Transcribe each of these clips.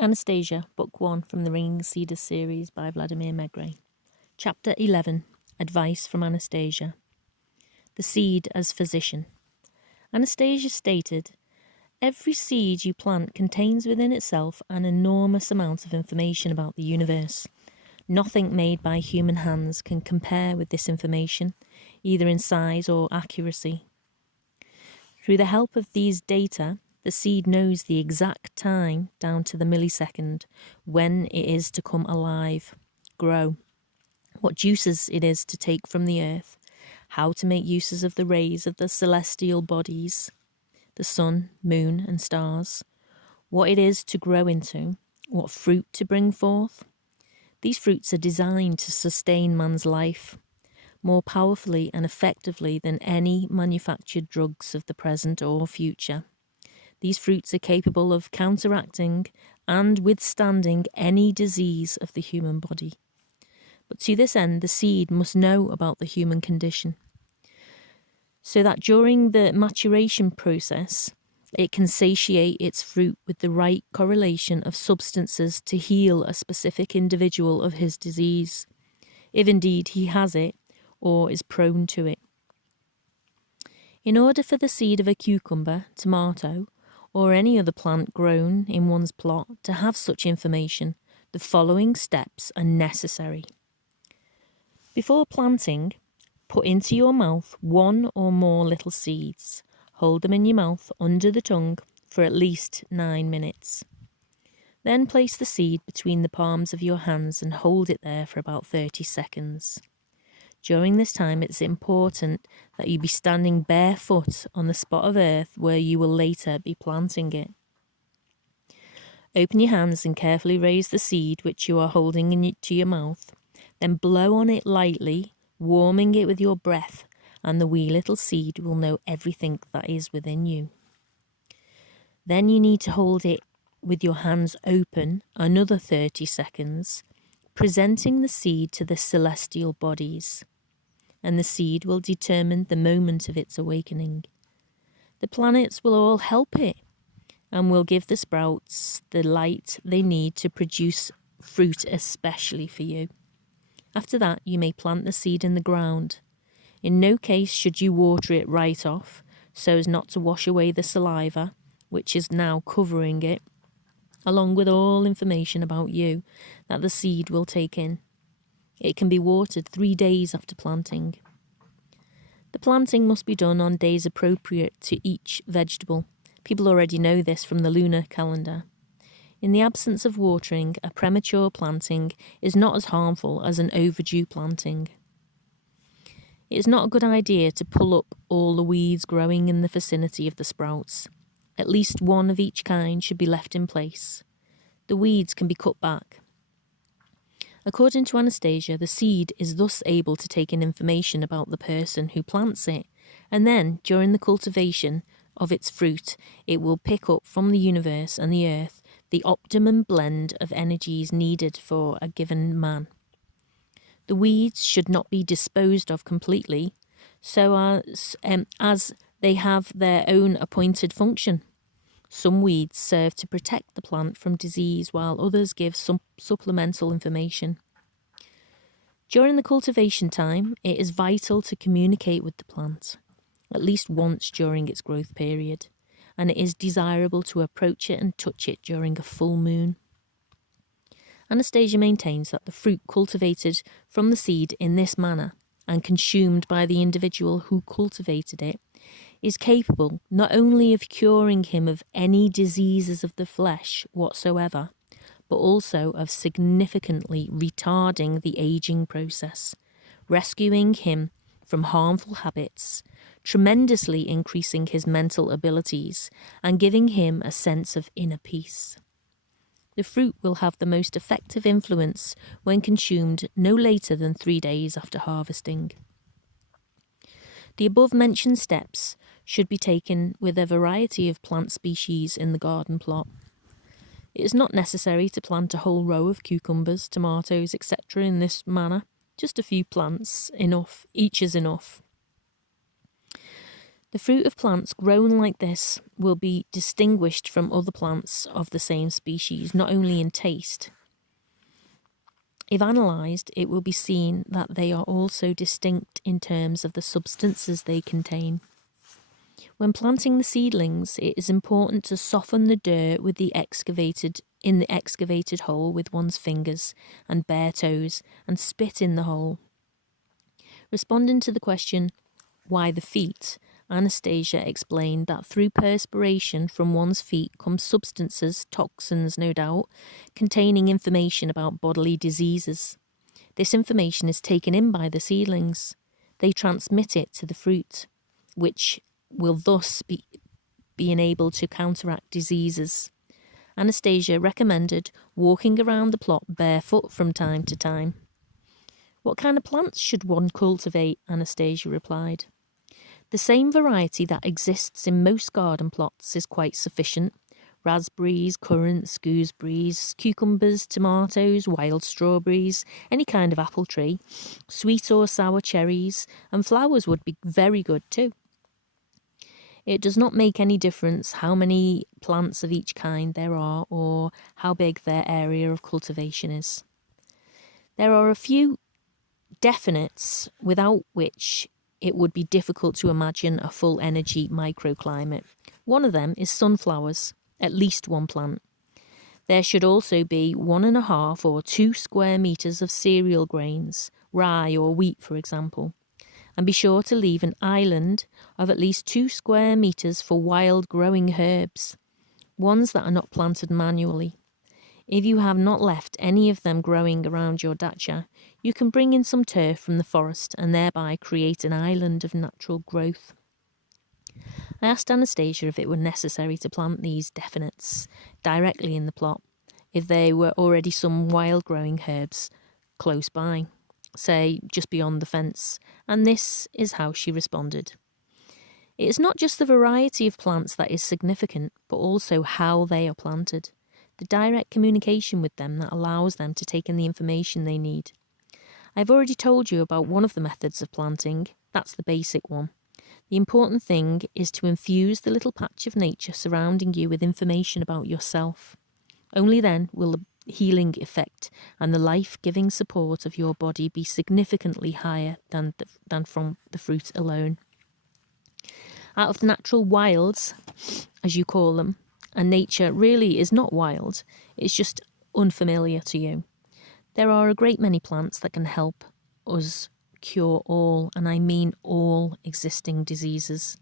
Anastasia, Book 1 from the Ringing Cedars series by Vladimir Megre. Chapter 11, Advice from Anastasia. The Seed as Physician. Anastasia stated, "Every seed you plant contains within itself an enormous amount of information about the universe. Nothing made by human hands can compare with this information, either in size or accuracy. Through the help of these data, the seed knows the exact time, down to the millisecond, when it is to come alive, grow, what juices it is to take from the earth, how to make uses of the rays of the celestial bodies, the sun, moon, and stars, what it is to grow into, what fruit to bring forth. These fruits are designed to sustain man's life more powerfully and effectively than any manufactured drugs of the present or future. These fruits are capable of counteracting and withstanding any disease of the human body. But to this end, the seed must know about the human condition, so that during the maturation process, it can satiate its fruit with the right correlation of substances to heal a specific individual of his disease, if indeed he has it or is prone to it. In order for the seed of a cucumber, tomato, or any other plant grown in one's plot to have such information, the following steps are necessary. Before planting, put into your mouth one or more little seeds. Hold them in your mouth under the tongue for at least 9 minutes. Then place the seed between the palms of your hands and hold it there for about 30 seconds. During this time, it's important that you be standing barefoot on the spot of earth where you will later be planting it. Open your hands and carefully raise the seed which you are holding to your mouth. Then blow on it lightly, warming it with your breath, and the wee little seed will know everything that is within you. Then you need to hold it with your hands open another 30 seconds, presenting the seed to the celestial bodies, and the seed will determine the moment of its awakening. The planets will all help it and will give the sprouts the light they need to produce fruit especially for you. After that, you may plant the seed in the ground. In no case should you water it right off, so as not to wash away the saliva, which is now covering it, along with all information about you that the seed will take in. It can be watered 3 days after planting. The planting must be done on days appropriate to each vegetable. People already know this from the lunar calendar. In the absence of watering, a premature planting is not as harmful as an overdue planting. It is not a good idea to pull up all the weeds growing in the vicinity of the sprouts. At least one of each kind should be left in place. The weeds can be cut back. According to Anastasia, the seed is thus able to take in information about the person who plants it, and then, during the cultivation of its fruit, it will pick up from the universe and the earth the optimum blend of energies needed for a given man. The weeds should not be disposed of completely, so as they have their own appointed function. Some weeds serve to protect the plant from disease, while others give some supplemental information. During the cultivation time, it is vital to communicate with the plant, at least once during its growth period, and it is desirable to approach it and touch it during a full moon. Anastasia maintains that the fruit cultivated from the seed in this manner and consumed by the individual who cultivated it is capable not only of curing him of any diseases of the flesh whatsoever, but also of significantly retarding the aging process, rescuing him from harmful habits, tremendously increasing his mental abilities, and giving him a sense of inner peace. The fruit will have the most effective influence when consumed no later than 3 days after harvesting. The above-mentioned steps should be taken with a variety of plant species in the garden plot. It is not necessary to plant a whole row of cucumbers, tomatoes, etc. in this manner. Just a few plants, each is enough. The fruit of plants grown like this will be distinguished from other plants of the same species, not only in taste. If analysed, it will be seen that they are also distinct in terms of the substances they contain. When planting the seedlings, it is important to soften the dirt with the excavated hole with one's fingers and bare toes and spit in the hole. Responding to the question, why the feet, Anastasia explained that through perspiration from one's feet come substances, toxins no doubt, containing information about bodily diseases. This information is taken in by the seedlings. They transmit it to the fruit, which will thus be enabled to counteract diseases. Anastasia recommended walking around the plot barefoot from time to time. What kind of plants should one cultivate? Anastasia replied. The same variety that exists in most garden plots is quite sufficient. Raspberries, currants, gooseberries, cucumbers, tomatoes, wild strawberries, any kind of apple tree, sweet or sour cherries, and flowers would be very good too. It does not make any difference how many plants of each kind there are or how big their area of cultivation is. There are a few definites without which it would be difficult to imagine a full energy microclimate. One of them is sunflowers, at least one plant. There should also be 1.5 or 2 square metres of cereal grains, rye or wheat for example. And be sure to leave an island of at least 2 square metres for wild growing herbs, ones that are not planted manually. If you have not left any of them growing around your dacha, you can bring in some turf from the forest and thereby create an island of natural growth. I asked Anastasia if it were necessary to plant these definites directly in the plot, if there were already some wild growing herbs close by, say just beyond the fence, and this is how she responded. It is not just the variety of plants that is significant, but also how they are planted. The direct communication with them that allows them to take in the information they need. I've already told you about one of the methods of planting. That's the basic one. The important thing is to infuse the little patch of nature surrounding you with information about yourself. Only then will the healing effect and the life-giving support of your body be significantly higher than from the fruit alone. Out of the natural wilds, as you call them, and nature really is not wild, it's just unfamiliar to you. There are a great many plants that can help us cure all, and I mean all, existing diseases.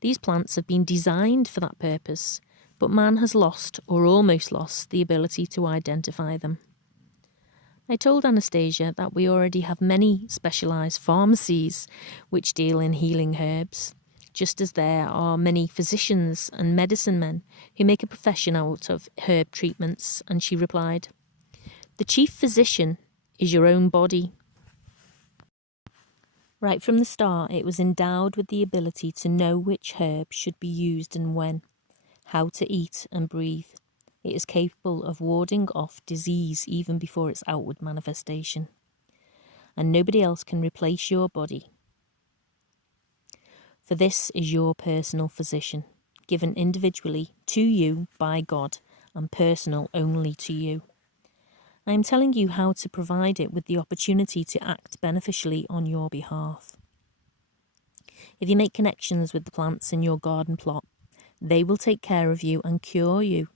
These plants have been designed for that purpose, but man has lost, or almost lost, the ability to identify them. I told Anastasia that we already have many specialised pharmacies which deal in healing herbs, just as there are many physicians and medicine men who make a profession out of herb treatments, and she replied, "The chief physician is your own body." Right from the start, it was endowed with the ability to know which herb should be used and when, how to eat and breathe. It is capable of warding off disease even before its outward manifestation. And nobody else can replace your body. For this is your personal physician, given individually to you by God and personal only to you. I am telling you how to provide it with the opportunity to act beneficially on your behalf. If you make connections with the plants in your garden plot, they will take care of you and cure you.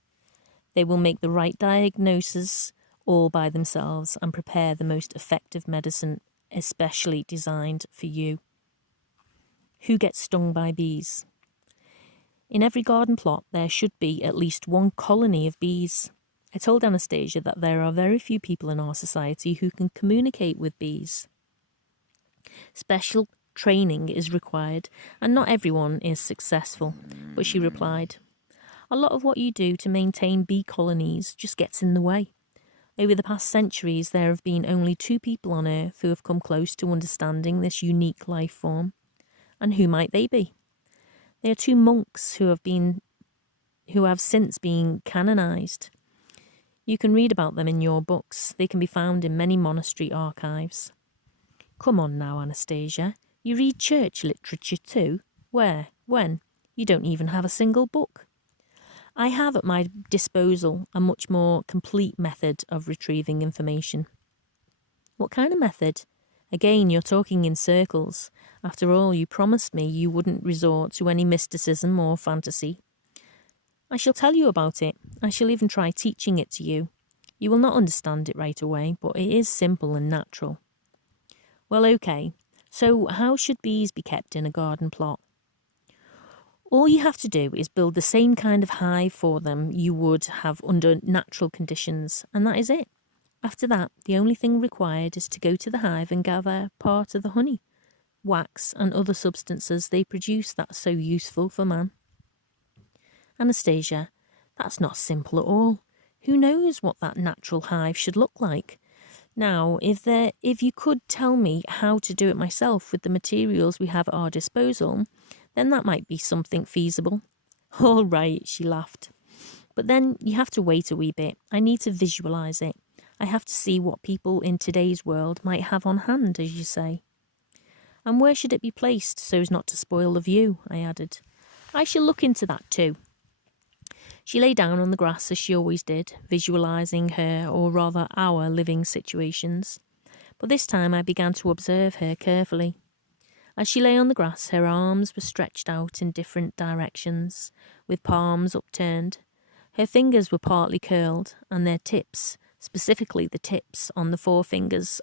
They will make the right diagnosis all by themselves and prepare the most effective medicine especially designed for you. Who gets stung by bees? In every garden plot, there should be at least one colony of bees. I told Anastasia that there are very few people in our society who can communicate with bees. Special training is required, and not everyone is successful. But she replied, "A lot of what you do to maintain bee colonies just gets in the way. Over the past centuries, there have been only 2 people on Earth who have come close to understanding this unique life form. And who might they be? They are 2 monks who have since been canonized. You can read about them in your books. They can be found in many monastery archives." "Come on now, Anastasia. You read church literature too?" Where? When? You don't even have a single book. I have at my disposal a much more complete method of retrieving information. What kind of method? Again, you're talking in circles. After all, you promised me you wouldn't resort to any mysticism or fantasy. I shall tell you about it. I shall even try teaching it to you. You will not understand it right away, but it is simple and natural. Well, okay. So how should bees be kept in a garden plot? All you have to do is build the same kind of hive for them you would have under natural conditions, and that is it. After that, the only thing required is to go to the hive and gather part of the honey, wax and other substances they produce that's so useful for man. Anastasia, that's not simple at all. Who knows what that natural hive should look like? Now, if you could tell me how to do it myself with the materials we have at our disposal, then that might be something feasible. All right, she laughed. But then you have to wait a wee bit. I need to visualise it. I have to see what people in today's world might have on hand, as you say. And where should it be placed so as not to spoil the view? I added. I shall look into that too. She lay down on the grass as she always did, visualising her, or rather our, living situations. But this time I began to observe her carefully. As she lay on the grass, her arms were stretched out in different directions, with palms upturned. Her fingers were partly curled, and their tips, specifically the tips on the forefingers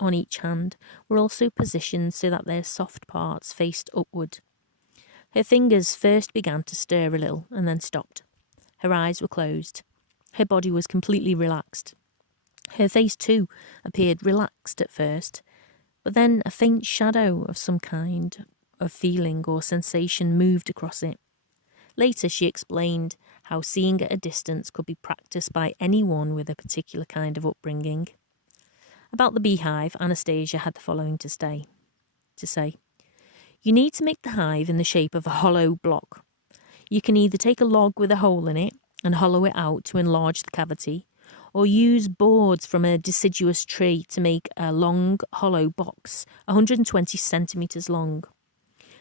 on each hand, were also positioned so that their soft parts faced upward. Her fingers first began to stir a little, and then stopped. Her eyes were closed. Her body was completely relaxed. Her face, too, appeared relaxed at first, but then a faint shadow of some kind of feeling or sensation moved across it. Later she explained how seeing at a distance could be practiced by anyone with a particular kind of upbringing. About the beehive, Anastasia had the following to say. You need to make the hive in the shape of a hollow block. You can either take a log with a hole in it and hollow it out to enlarge the cavity, or use boards from a deciduous tree to make a long, hollow box, 120 centimetres long.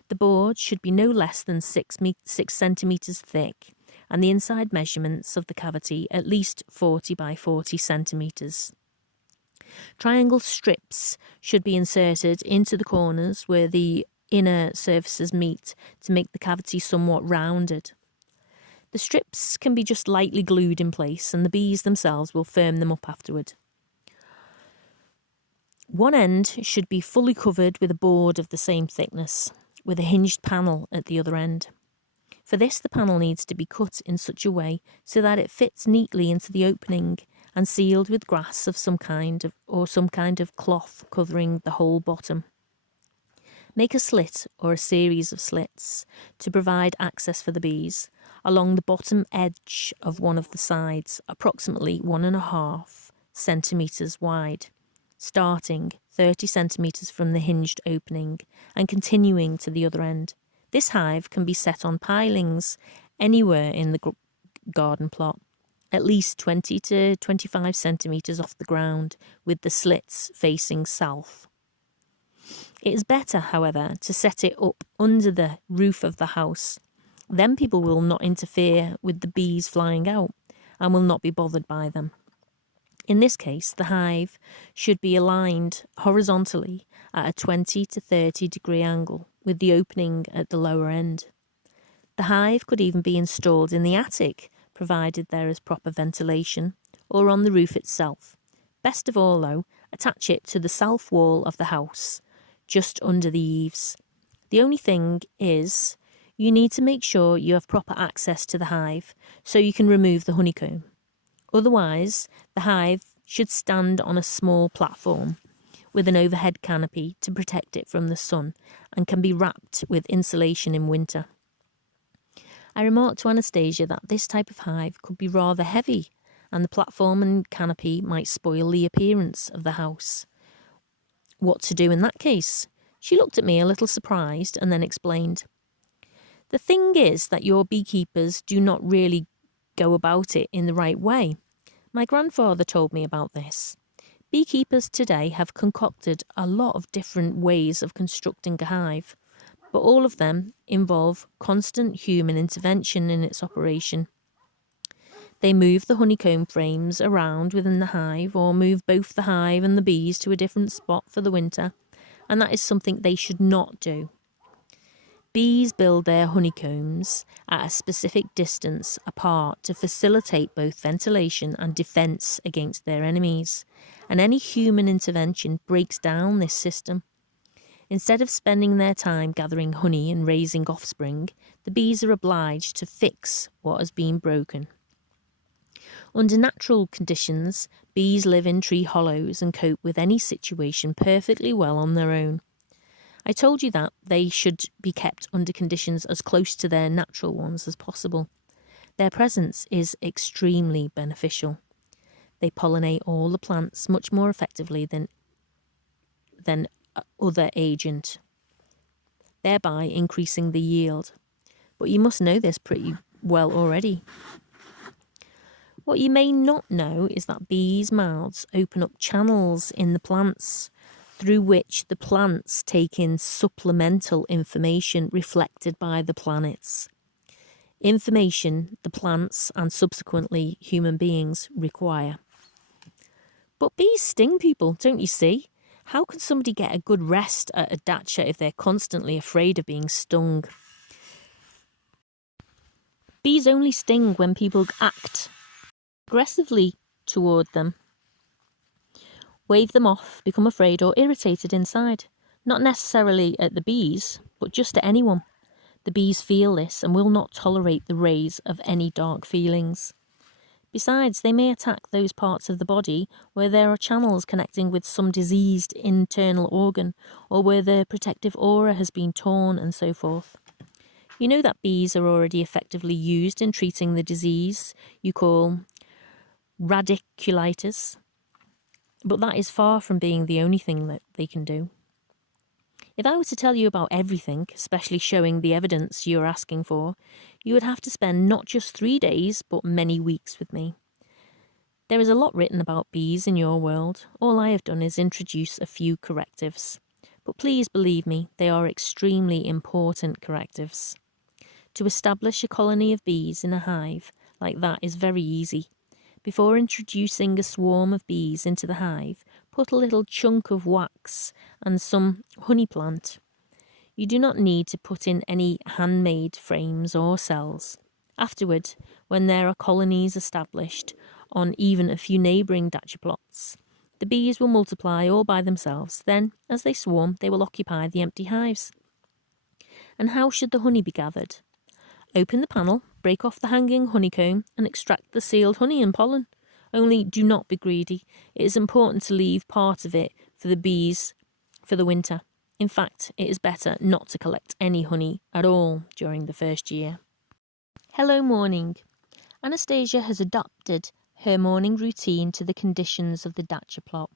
The board should be no less than 6 centimetres thick, and the inside measurements of the cavity at least 40 by 40 centimetres. Triangle strips should be inserted into the corners where the inner surfaces meet to make the cavity somewhat rounded. The strips can be just lightly glued in place, and the bees themselves will firm them up afterward. One end should be fully covered with a board of the same thickness, with a hinged panel at the other end. For this, the panel needs to be cut in such a way so that it fits neatly into the opening and sealed with grass of some kind of cloth covering the whole bottom. Make a slit or a series of slits to provide access for the bees along the bottom edge of one of the sides, approximately 1.5 centimetres wide, starting 30 centimetres from the hinged opening and continuing to the other end. This hive can be set on pilings anywhere in the garden plot, at least 20 to 25 centimetres off the ground, with the slits facing south. It is better, however, to set it up under the roof of the house. Then people will not interfere with the bees flying out and will not be bothered by them. In this case, the hive should be aligned horizontally at a 20 to 30 degree angle, with the opening at the lower end. The hive could even be installed in the attic, provided there is proper ventilation, or on the roof itself. Best of all, though, attach it to the south wall of the house, just under the eaves. The only thing is, you need to make sure you have proper access to the hive so you can remove the honeycomb. Otherwise, the hive should stand on a small platform with an overhead canopy to protect it from the sun and can be wrapped with insulation in winter. I remarked to Anastasia that this type of hive could be rather heavy and the platform and canopy might spoil the appearance of the house. What to do in that case? She looked at me a little surprised and then explained. The thing is that your beekeepers do not really go about it in the right way. My grandfather told me about this. Beekeepers today have concocted a lot of different ways of constructing a hive, but all of them involve constant human intervention in its operation. They move the honeycomb frames around within the hive, or move both the hive and the bees to a different spot for the winter, and that is something they should not do. Bees build their honeycombs at a specific distance apart to facilitate both ventilation and defence against their enemies, and any human intervention breaks down this system. Instead of spending their time gathering honey and raising offspring, the bees are obliged to fix what has been broken. Under natural conditions, bees live in tree hollows and cope with any situation perfectly well on their own. I told you that they should be kept under conditions as close to their natural ones as possible. Their presence is extremely beneficial. They pollinate all the plants much more effectively than other agent, thereby increasing the yield. But you must know this pretty well already. What you may not know is that bees' mouths open up channels in the plants through which the plants take in supplemental information reflected by the planets. Information the plants and subsequently human beings require. But bees sting people, don't you see? How can somebody get a good rest at a dacha if they're constantly afraid of being stung? Bees only sting when people act aggressively toward them, wave them off, become afraid or irritated inside. Not necessarily at the bees, but just at anyone. The bees feel this and will not tolerate the rays of any dark feelings. Besides, they may attack those parts of the body where there are channels connecting with some diseased internal organ, or where the protective aura has been torn and so forth. You know that bees are already effectively used in treating the disease you call radiculitis, but that is far from being the only thing that they can do. If I were to tell you about everything, especially showing the evidence you're asking for, you would have to spend not just 3 days, but many weeks with me. There is a lot written about bees in your world. All I have done is introduce a few correctives. But please believe me, they are extremely important correctives. To establish a colony of bees in a hive like that is very easy. Before introducing a swarm of bees into the hive, put a little chunk of wax and some honey plant. You do not need to put in any handmade frames or cells. Afterward, when there are colonies established on even a few neighbouring dacha plots, the bees will multiply all by themselves. Then, as they swarm, they will occupy the empty hives. And how should the honey be gathered? Open the panel, break off the hanging honeycomb and extract the sealed honey and pollen. Only do not be greedy. It is important to leave part of it for the bees for the winter. In fact, it is better not to collect any honey at all during the first year. Hello morning. Anastasia has adapted her morning routine to the conditions of the dacha plot.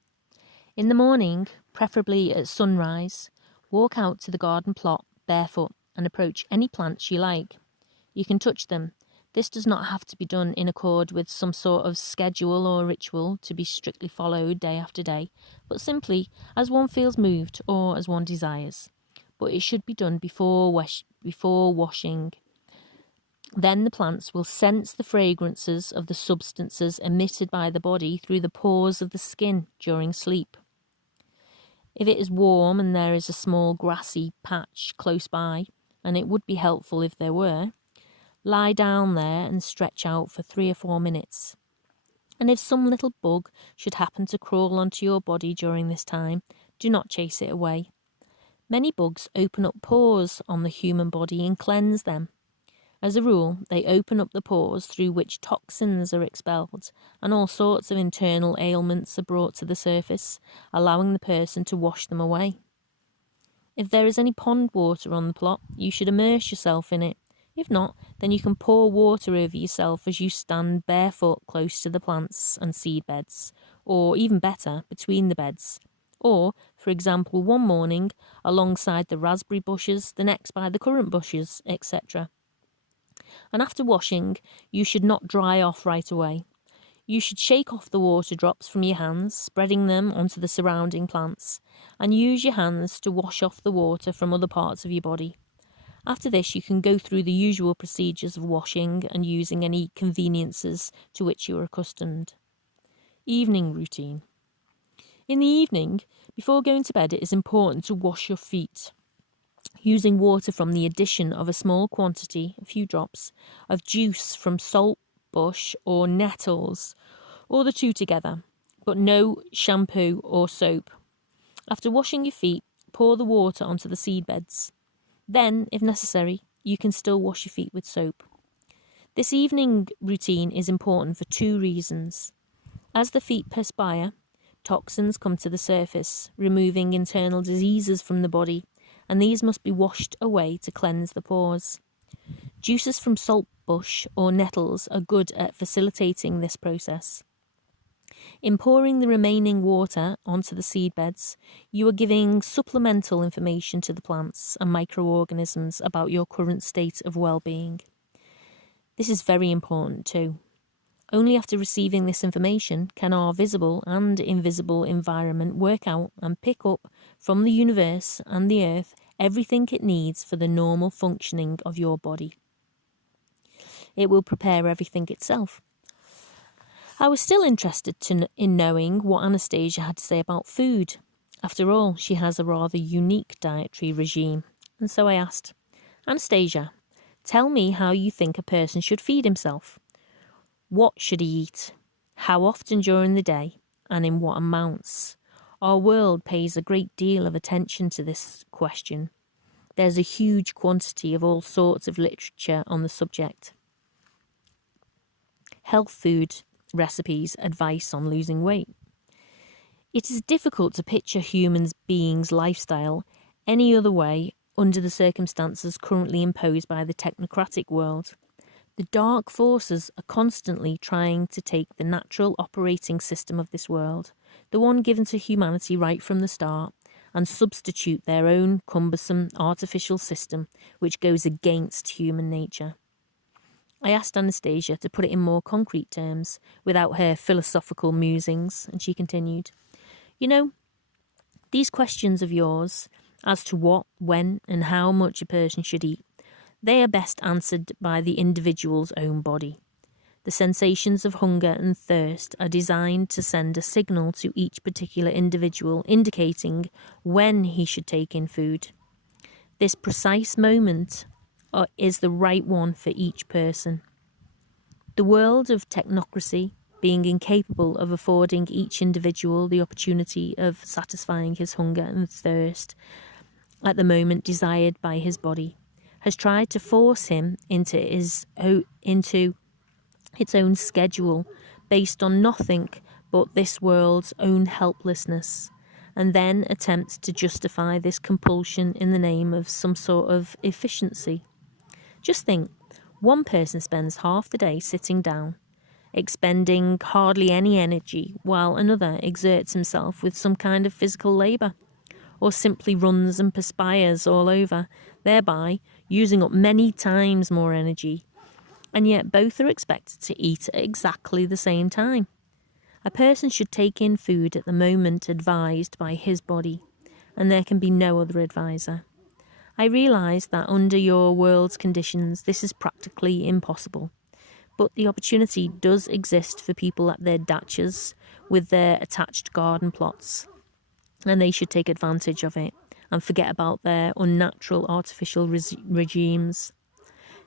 In the morning, preferably at sunrise, walk out to the garden plot barefoot and approach any plants you like. You can touch them. This does not have to be done in accord with some sort of schedule or ritual to be strictly followed day after day, but simply as one feels moved or as one desires. But it should be done before washing. Then the plants will sense the fragrances of the substances emitted by the body through the pores of the skin during sleep. If it is warm and there is a small grassy patch close by, and it would be helpful if there were, lie down there and stretch out for 3 or 4 minutes. And if some little bug should happen to crawl onto your body during this time, do not chase it away. Many bugs open up pores on the human body and cleanse them. As a rule, they open up the pores through which toxins are expelled, and all sorts of internal ailments are brought to the surface, allowing the person to wash them away. If there is any pond water on the plot, you should immerse yourself in it. If not, then you can pour water over yourself as you stand barefoot close to the plants and seed beds, or even better, between the beds. Or, for example, one morning alongside the raspberry bushes, the next by the currant bushes, etc. And after washing, you should not dry off right away. You should shake off the water drops from your hands, spreading them onto the surrounding plants, and use your hands to wash off the water from other parts of your body. After this, you can go through the usual procedures of washing and using any conveniences to which you are accustomed. Evening routine. In the evening, before going to bed, it is important to wash your feet, using water from the addition of a small quantity, a few drops, of juice from salt bush or nettles, or the two together, but no shampoo or soap. After washing your feet, pour the water onto the seed beds. Then, if necessary, you can still wash your feet with soap. This evening routine is important for two reasons. As the feet perspire, toxins come to the surface, removing internal diseases from the body, and these must be washed away to cleanse the pores. Juices from saltbush or nettles are good at facilitating this process. In pouring the remaining water onto the seed beds, you are giving supplemental information to the plants and microorganisms about your current state of well-being. This is very important too. Only after receiving this information can our visible and invisible environment work out and pick up from the universe and the earth everything it needs for the normal functioning of your body. It will prepare everything itself. I was still interested in knowing what Anastasia had to say about food. After all, she has a rather unique dietary regime. And so I asked, Anastasia, tell me how you think a person should feed himself. What should he eat? How often during the day? And in what amounts? Our world pays a great deal of attention to this question. There's a huge quantity of all sorts of literature on the subject. Health food recipes, advice on losing weight. It is difficult to picture human beings' lifestyle any other way under the circumstances currently imposed by the technocratic world. The dark forces are constantly trying to take the natural operating system of this world, the one given to humanity right from the start, and substitute their own cumbersome artificial system which goes against human nature. I asked Anastasia to put it in more concrete terms, without her philosophical musings, and she continued, You know, these questions of yours, as to what, when, and how much a person should eat, they are best answered by the individual's own body. The sensations of hunger and thirst are designed to send a signal to each particular individual indicating when he should take in food. This precise moment is the right one for each person. The world of technocracy, being incapable of affording each individual the opportunity of satisfying his hunger and thirst at the moment desired by his body, has tried to force him into its own schedule based on nothing but this world's own helplessness, and then attempts to justify this compulsion in the name of some sort of efficiency. Just think, one person spends half the day sitting down, expending hardly any energy, while another exerts himself with some kind of physical labour, or simply runs and perspires all over, thereby using up many times more energy, and yet both are expected to eat at exactly the same time. A person should take in food at the moment advised by his body, and there can be no other advisor. I realise that under your world's conditions this is practically impossible, but the opportunity does exist for people at their dachas with their attached garden plots, and they should take advantage of it and forget about their unnatural artificial regimes.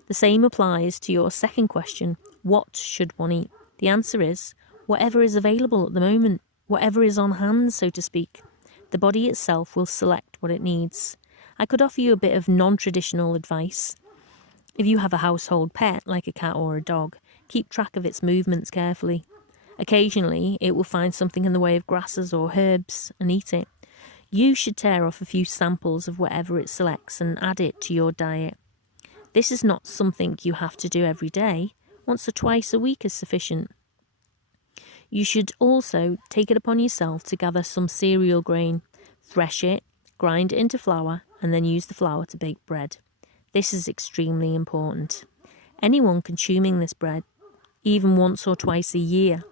The same applies to your second question, what should one eat? The answer is, whatever is available at the moment, whatever is on hand, so to speak. The body itself will select what it needs. I could offer you a bit of non-traditional advice. If you have a household pet, like a cat or a dog, keep track of its movements carefully. Occasionally, it will find something in the way of grasses or herbs and eat it. You should tear off a few samples of whatever it selects and add it to your diet. This is not something you have to do every day. Once or twice a week is sufficient. You should also take it upon yourself to gather some cereal grain, thresh it, grind it into flour, and then use the flour to bake bread. This is extremely important. Anyone consuming this bread, even once or twice a year,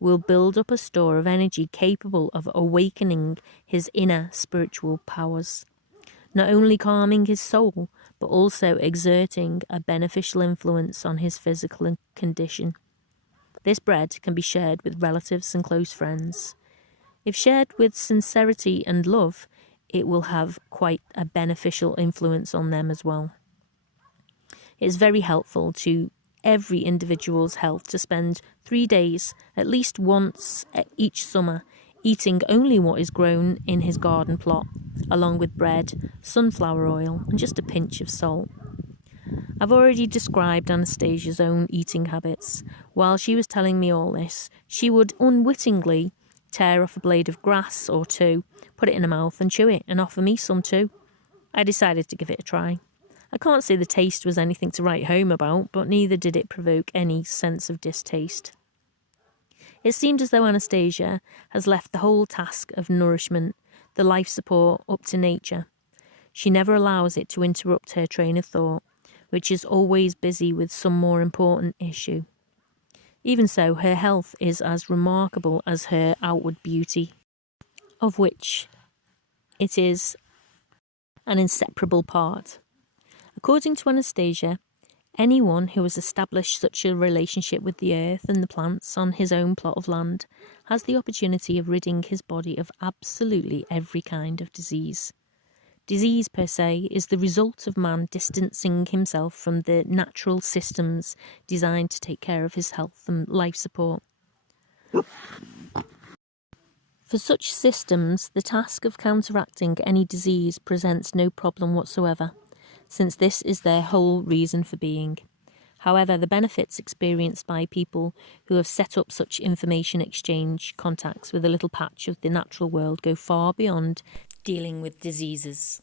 will build up a store of energy capable of awakening his inner spiritual powers, not only calming his soul, but also exerting a beneficial influence on his physical condition. This bread can be shared with relatives and close friends. If shared with sincerity and love, it will have quite a beneficial influence on them as well. It is very helpful to every individual's health to spend 3 days, at least once each summer, eating only what is grown in his garden plot, along with bread, sunflower oil, and just a pinch of salt. I've already described Anastasia's own eating habits. While she was telling me all this, she would unwittingly tear off a blade of grass or two, put it in her mouth and chew it, and offer me some too. I decided to give it a try. I can't say the taste was anything to write home about, but neither did it provoke any sense of distaste. It seemed as though Anastasia has left the whole task of nourishment, the life support, up to nature. She never allows it to interrupt her train of thought, which is always busy with some more important issue. Even so, her health is as remarkable as her outward beauty, of which it is an inseparable part. According to Anastasia, anyone who has established such a relationship with the earth and the plants on his own plot of land has the opportunity of ridding his body of absolutely every kind of disease. Disease, per se, is the result of man distancing himself from the natural systems designed to take care of his health and life support. For such systems, the task of counteracting any disease presents no problem whatsoever, since this is their whole reason for being. However, the benefits experienced by people who have set up such information exchange contacts with a little patch of the natural world go far beyond dealing with diseases.